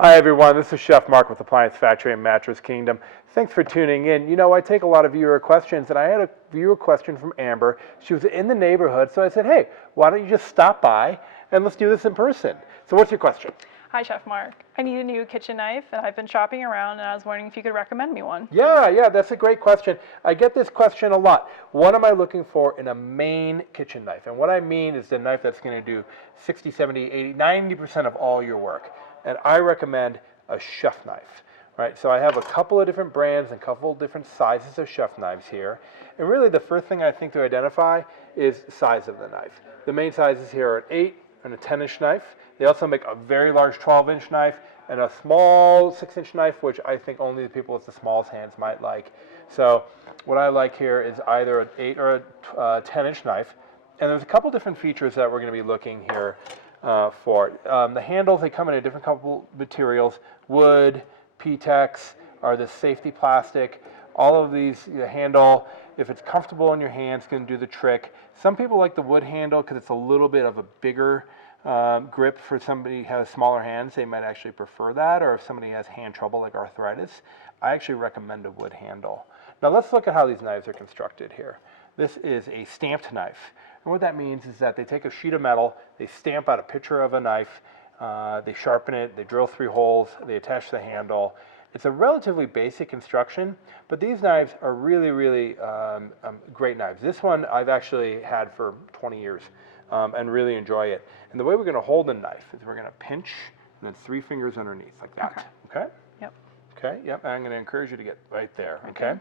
Hi everyone, this is Chef Mark with Appliance Factory and Mattress Kingdom. Thanks for tuning in. You know, I take a lot of viewer questions, and I had a viewer question from Amber. She was in the neighborhood, so I said, hey, why don't you just stop by and let's do this in person. So what's your question? Hi Chef Mark. I need a new kitchen knife and I've been shopping around and I was wondering if you could recommend me one. Yeah, that's a great question. I get this question a lot. What am I looking for in a main kitchen knife? And what I mean is the knife that's going to do 60, 70, 80, 90% of all your work. And I recommend a chef knife. Right, so I have a couple of different brands and a couple of different sizes of chef knives here. And really the first thing I think to identify is the size of the knife. The main sizes here are an 8 and a 10-inch knife. They also make a very large 12-inch knife and a small 6-inch knife, which I think only the people with the smallest hands might like. So what I like here is either an 8 or a 10-inch knife. And there's a couple different features that we're going to be looking here for. The handles, they come in a different couple materials. Wood, P-Tex, or the safety plastic. All of these, the handle, if it's comfortable in your hands, can do the trick. Some people like the wood handle because it's a little bit of a bigger grip. For somebody who has smaller hands, they might actually prefer that, or if somebody has hand trouble like arthritis, I actually recommend a wood handle. Now let's look at how these knives are constructed here. This is a stamped knife, and what that means is that they take a sheet of metal, they stamp out a picture of a knife, they sharpen it, they drill 3 holes, they attach the handle. It's a relatively basic construction, but these knives are really great knives. This one I've actually had for 20 years and really enjoy it. And the way we're going to hold the knife is we're going to pinch and then 3 fingers underneath like that. Okay? Yep. Okay, yep. And I'm going to encourage you to get right there. Okay?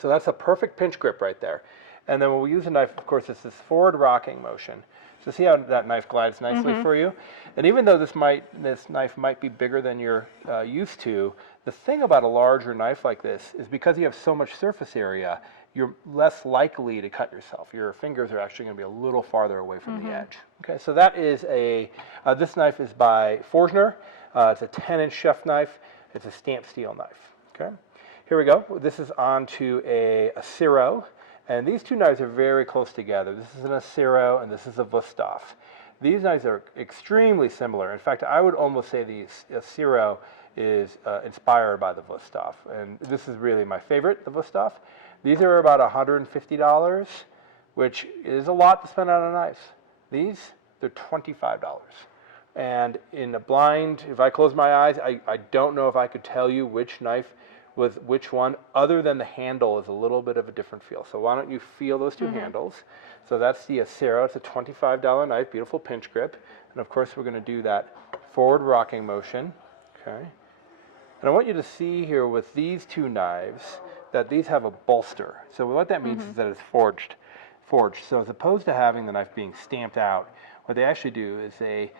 So that's a perfect pinch grip right there. And then when we use a knife, of course, it's this forward rocking motion. So see how that knife glides nicely for you? And even though this knife might be bigger than you're used to, the thing about a larger knife like this is because you have so much surface area, you're less likely to cut yourself. Your fingers are actually going to be a little farther away from the edge. Okay, so that is this knife is by Forstner. It's a 10-inch chef knife. It's a stamped steel knife. Okay, here we go. This is onto a Acero. And these two knives are very close together. This is an Acero and this is a Wüsthof. These knives are extremely similar. In fact, I would almost say the Acero is inspired by the Wüsthof. And this is really my favorite, the Wüsthof. These are about $150, which is a lot to spend on a knife. These, they're $25. And in a blind, if I close my eyes, I don't know if I could tell you which knife with which one, other than the handle is a little bit of a different feel. So why don't you feel those two handles? So that's the Acero. It's a $25 knife, beautiful pinch grip. And of course we're going to do that forward rocking motion. Okay. And I want you to see here with these two knives that these have a bolster. So what that means is that it's forged. So as opposed to having the knife being stamped out, what they actually do is they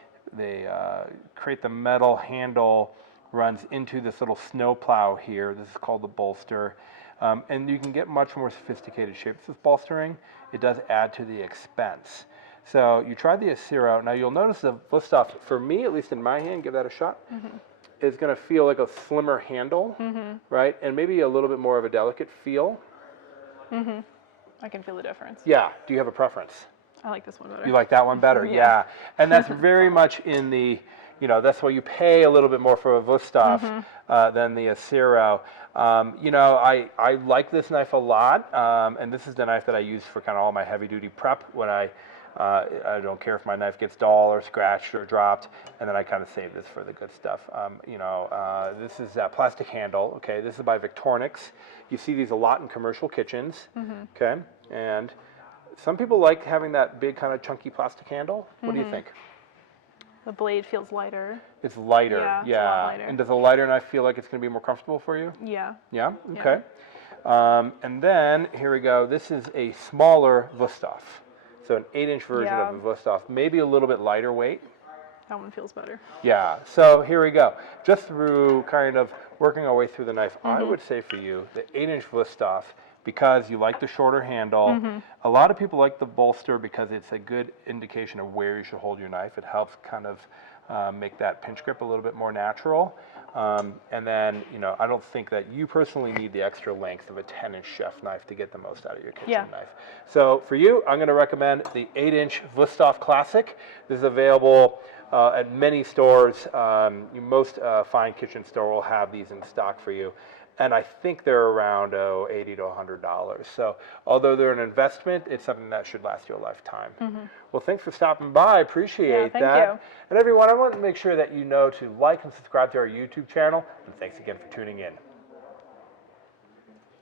create the metal handle, runs into this little snow plow here. This is called the bolster. And you can get much more sophisticated shapes with bolstering. It does add to the expense. So you try the Acero. Now you'll notice the Wüsthof, for me, at least in my hand, give that a shot, is going to feel like a slimmer handle, right? And maybe a little bit more of a delicate feel. I can feel the difference. Yeah. Do you have a preference? I like this one better. You like that one better? Yeah. And that's very much in the, you know, that's why you pay a little bit more for a Wüsthof than the Acero. You know, I like this knife a lot, and this is the knife that I use for kind of all my heavy-duty prep when I don't care if my knife gets dull or scratched or dropped, and then I kind of save this for the good stuff. You know, this is that plastic handle. Okay, this is by Victorinox. You see these a lot in commercial kitchens. Okay, and some people like having that big kind of chunky plastic handle. What do you think? The blade feels lighter. It's lighter, yeah. It's a lot lighter. And does a lighter knife feel like it's going to be more comfortable for you? Yeah. Yeah? Okay. And then, here we go. This is a smaller Wüsthof. So an 8-inch version of a Wüsthof. Maybe a little bit lighter weight. That one feels better. Yeah. So here we go. Just through kind of working our way through the knife, I would say for you, the 8-inch Wüsthof, because you like the shorter handle. A lot of people like the bolster because it's a good indication of where you should hold your knife. It helps kind of make that pinch grip a little bit more natural. And then, you know, I don't think that you personally need the extra length of a 10-inch chef knife to get the most out of your kitchen knife. So for you, I'm going to recommend the 8-inch Wüsthof Classic. This is available At many stores, most fine kitchen store will have these in stock for you. And I think they're around $80 to $100. So although they're an investment, it's something that should last you a lifetime. Well, thanks for stopping by. I appreciate thank that. you. And everyone, I want to make sure that you know to like and subscribe to our YouTube channel. And thanks again for tuning in.